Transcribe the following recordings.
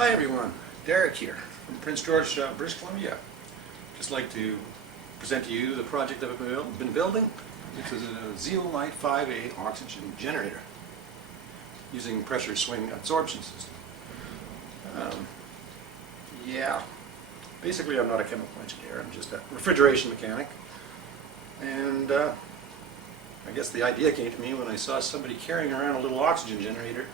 Hi everyone, Derek here from Prince George, British Columbia. Just like to present to you the project that I've been building. This is a Zeolite 5A oxygen generator using pressure swing absorption system. Yeah, basically I'm not a chemical engineer, I'm just a refrigeration mechanic. And I guess the idea came to me when I saw somebody carrying around a little oxygen generator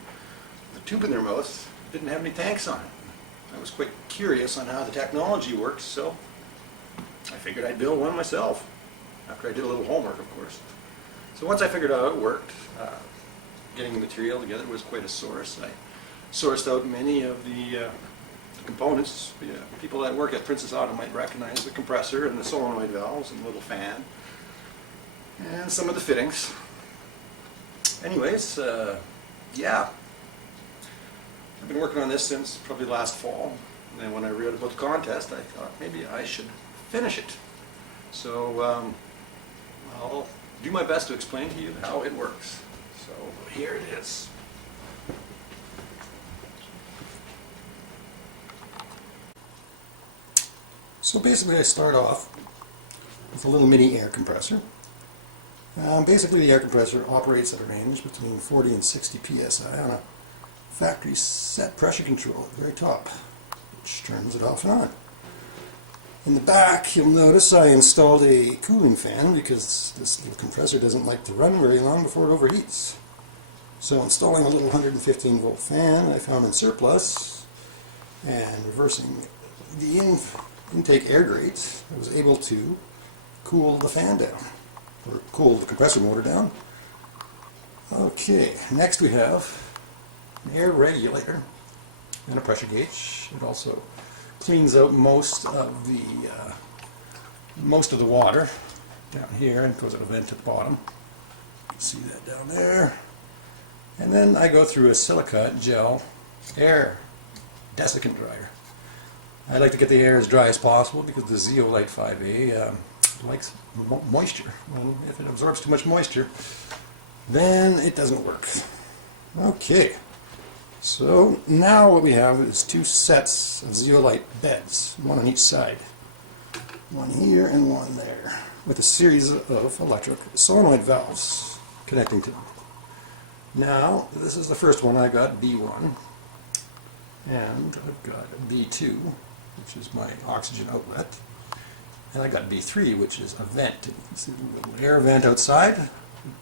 with a tube in their mouth. Didn't have any tanks on it. I was quite curious on how the technology works, so I figured I'd build one myself, after I did a little homework, of course. So once I figured out how it worked, getting the material together was quite a source. I sourced out many of the components. People that work at Princess Auto might recognize the compressor and the solenoid valves and the little fan, and some of the fittings. Anyways, yeah. I've been working on this since probably last fall, and then when I read about the contest I thought maybe I should finish it. So I'll do my best to explain to you how it works. So here it is. So basically I start off with a little mini air compressor. Basically the air compressor operates at a range between 40 and 60 psi on a factory set pressure control at the very top, which turns it off and on. In the back you'll notice I installed a cooling fan because this little compressor doesn't like to run very long before it overheats. So installing a little 115 volt fan I found in surplus and reversing the intake air grate, I was able to cool the fan down, or cool the compressor motor down. Okay, next we have an air regulator and a pressure gauge. It also cleans out most of the water down here and goes out a vent at the bottom. You can see that down there. And then I go through a silica gel air desiccant dryer. I like to get the air as dry as possible because the Zeolite 5A likes moisture. And if it absorbs too much moisture, then it doesn't work. Okay. So now what we have is two sets of zeolite beds, one on each side. One here and one there, with a series of electric solenoid valves connecting to them. Now, this is the first one. I got B1, and I've got B2, which is my oxygen outlet, and I got B3, which is a vent. You can see the little air vent outside,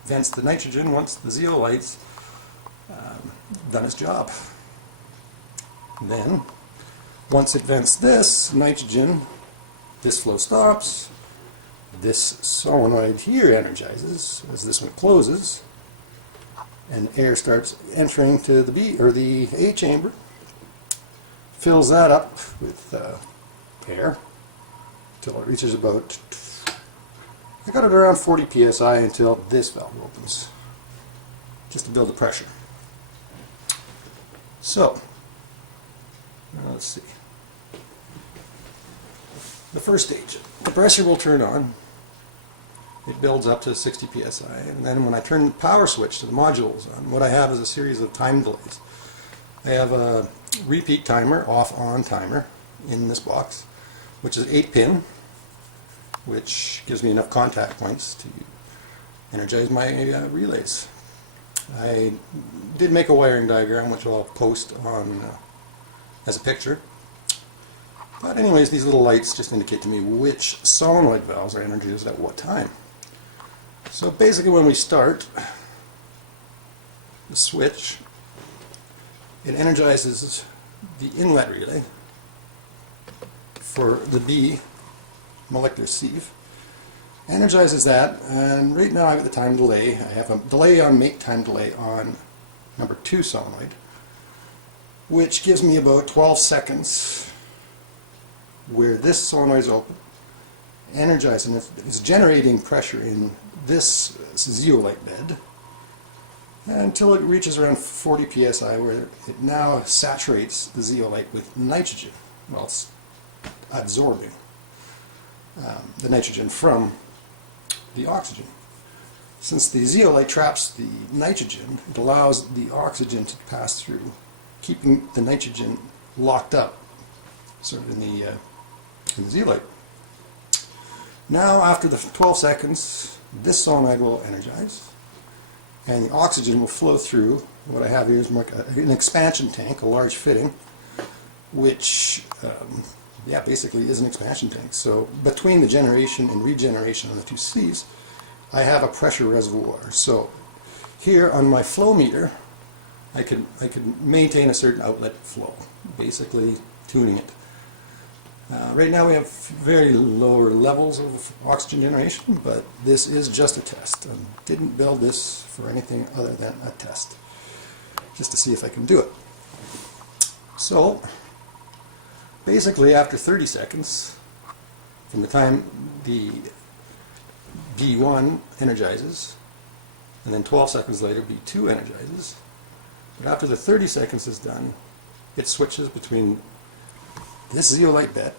vents the nitrogen once the zeolite's done its job. Then, once it vents this nitrogen, this flow stops, this solenoid here energizes as this one closes, and air starts entering to the B or the A chamber, fills that up with air until it reaches about, I got it around 40 psi until this valve opens, just to build the pressure. So, let's see. The first stage, the compressor will turn on. It builds up to 60 psi, and then when I turn the power switch to the modules on, what I have is a series of time delays. I have a repeat timer, off-on timer, in this box, which is 8-pin, which gives me enough contact points to energize my relays. I did make a wiring diagram which I'll post on as a picture. But anyways, these little lights just indicate to me which solenoid valves are energized at what time. So basically when we start the switch, it energizes the inlet relay for the B molecular sieve. Energizes that, and right now I have the time delay. I have a delay on make time delay on number 2 solenoid, which gives me about 12 seconds where this solenoid is open, energizing it, is generating pressure in this zeolite bed until it reaches around 40 psi, where it now saturates the zeolite with nitrogen while it's absorbing the nitrogen from the oxygen. Since the zeolite traps the nitrogen, it allows the oxygen to pass through, keeping the nitrogen locked up, sort of in the zeolite. Now, after the 12 seconds, this solenoid will energize, and the oxygen will flow through. What I have here is an expansion tank, a large fitting, which, yeah, basically is an expansion tank. So between the generation and regeneration on the two sleeves, I have a pressure reservoir. So here on my flow meter, I can maintain a certain outlet flow, basically tuning it. Right now we have very lower levels of oxygen generation, but this is just a test. I didn't build this for anything other than a test, just to see if I can do it. So basically after 30 seconds, from the time the B1 energizes, and then 12 seconds later B2 energizes, but after the 30 seconds is done, it switches between this zeolite bed.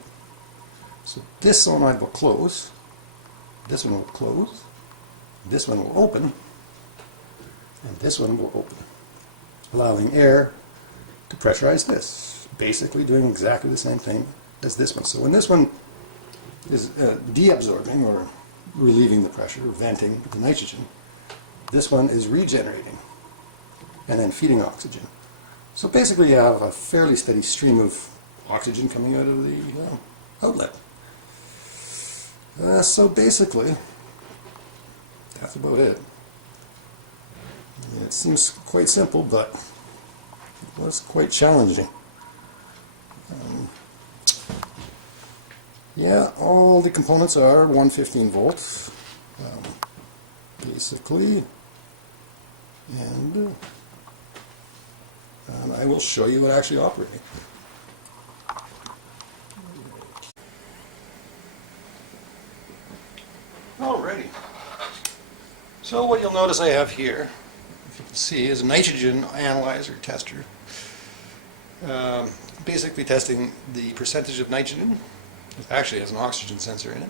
So this solenoid will close, this one will close, this one will open, and this one will open, allowing air to pressurize this, basically doing exactly the same thing as this one. So when this one is deabsorbing or relieving the pressure, venting the nitrogen, this one is regenerating and then feeding oxygen. So basically you have a fairly steady stream of oxygen coming out of the outlet. So basically, that's about it. It seems quite simple, but it was quite challenging. Yeah, all the components are 115 volts, basically, and I will show you it actually operating. Alrighty. So what you'll notice I have here, if you can see, is a nitrogen analyzer tester. Basically testing the percentage of nitrogen. It actually has an oxygen sensor in it.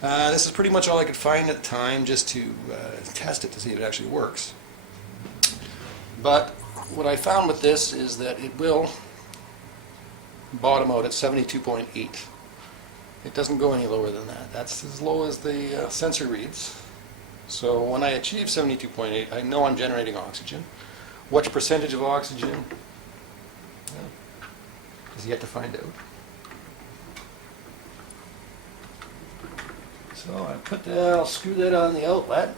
This is pretty much all I could find at the time, just to test it to see if it actually works. But what I found with this is that it will bottom out at 72.8. It doesn't go any lower than that. That's as low as the sensor reads. So when I achieve 72.8, I know I'm generating oxygen. Which percentage of oxygen is yet to find out. So I'll screw that on the outlet.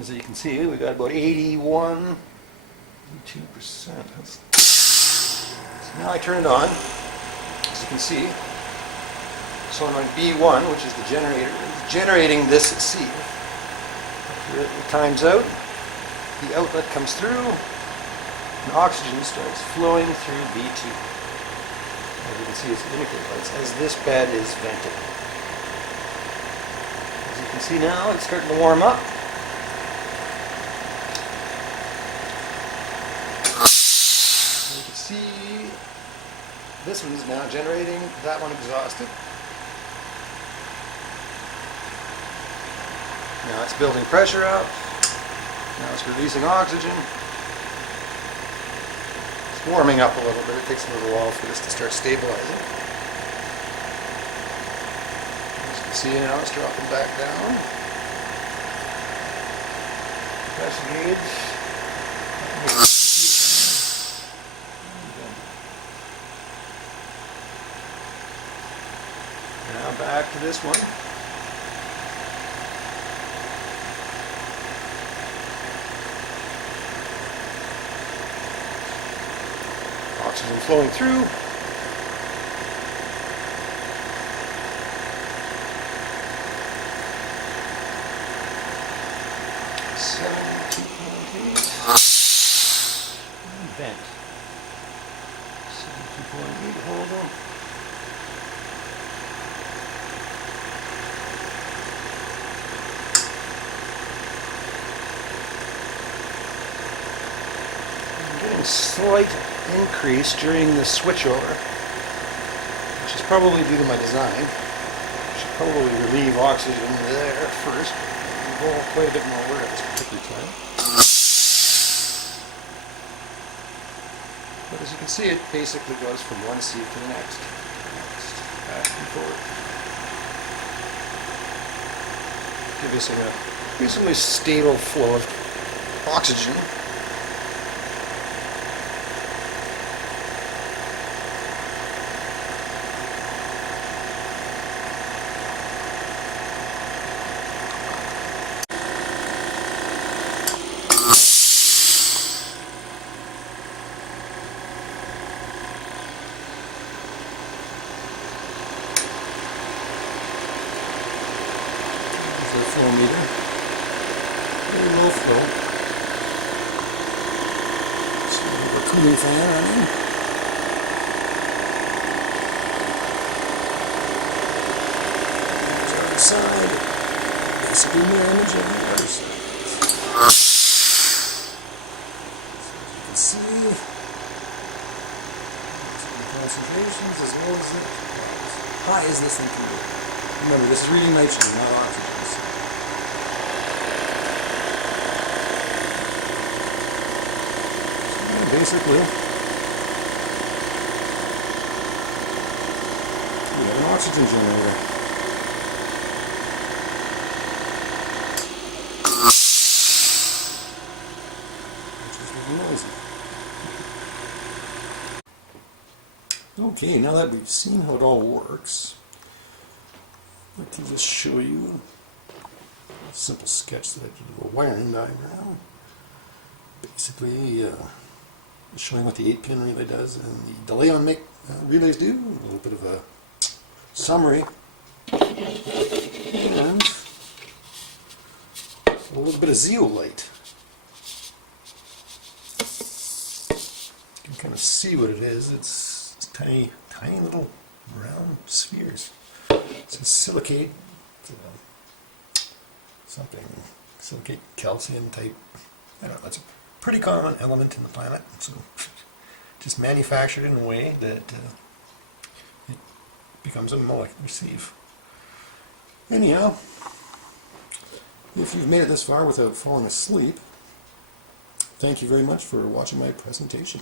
As you can see, we've got about 82%. So now I turn it on. As you can see, solenoid B1, which is the generator, is generating this sieve. After it times out, the outlet comes through, and oxygen starts flowing through B2. As you can see, it's indicator lights as this bed is vented. As you can see now, it's starting to warm up. As you can see, this one is now generating, that one exhausted. Now it's building pressure up. Now it's releasing oxygen. It's warming up a little bit. It takes a little while for this to start stabilizing. As you can see now, it's dropping back down. Pressure gauge. Now back to this one. Oxygen flowing through. Vent. 72.8, hold on. I'm getting slight increase during the switchover, which is probably due to my design. I should probably relieve oxygen there first. We'll go quite a bit more work at this particular time. But as you can see, it basically goes from one seed to the next, back and forth, giving a reasonably stable flow of oxygen. The flow meter, very low flow. So we have a cooling fan running. There's our side, basically mirror image of the other side. So as you can see, concentrations as well as high as this thing can go. Remember, this is reading nitrogen, not oxygen. So. Basically, we have an oxygen generator. Which is really noisy. Okay, now that we've seen how it all works, I can just show you a simple sketch that I can do a wiring diagram. Basically, showing what the 8-pin relay does and the delay on relays do, a little bit of a summary, and a little bit of zeolite. You can kind of see what it is. It's tiny, tiny little round spheres. It's a silicate, silicate calcium type. I don't know. It's a pretty common element in the planet. So just manufactured in a way that it becomes a molecular sieve. Anyhow, if you've made it this far without falling asleep, thank you very much for watching my presentation.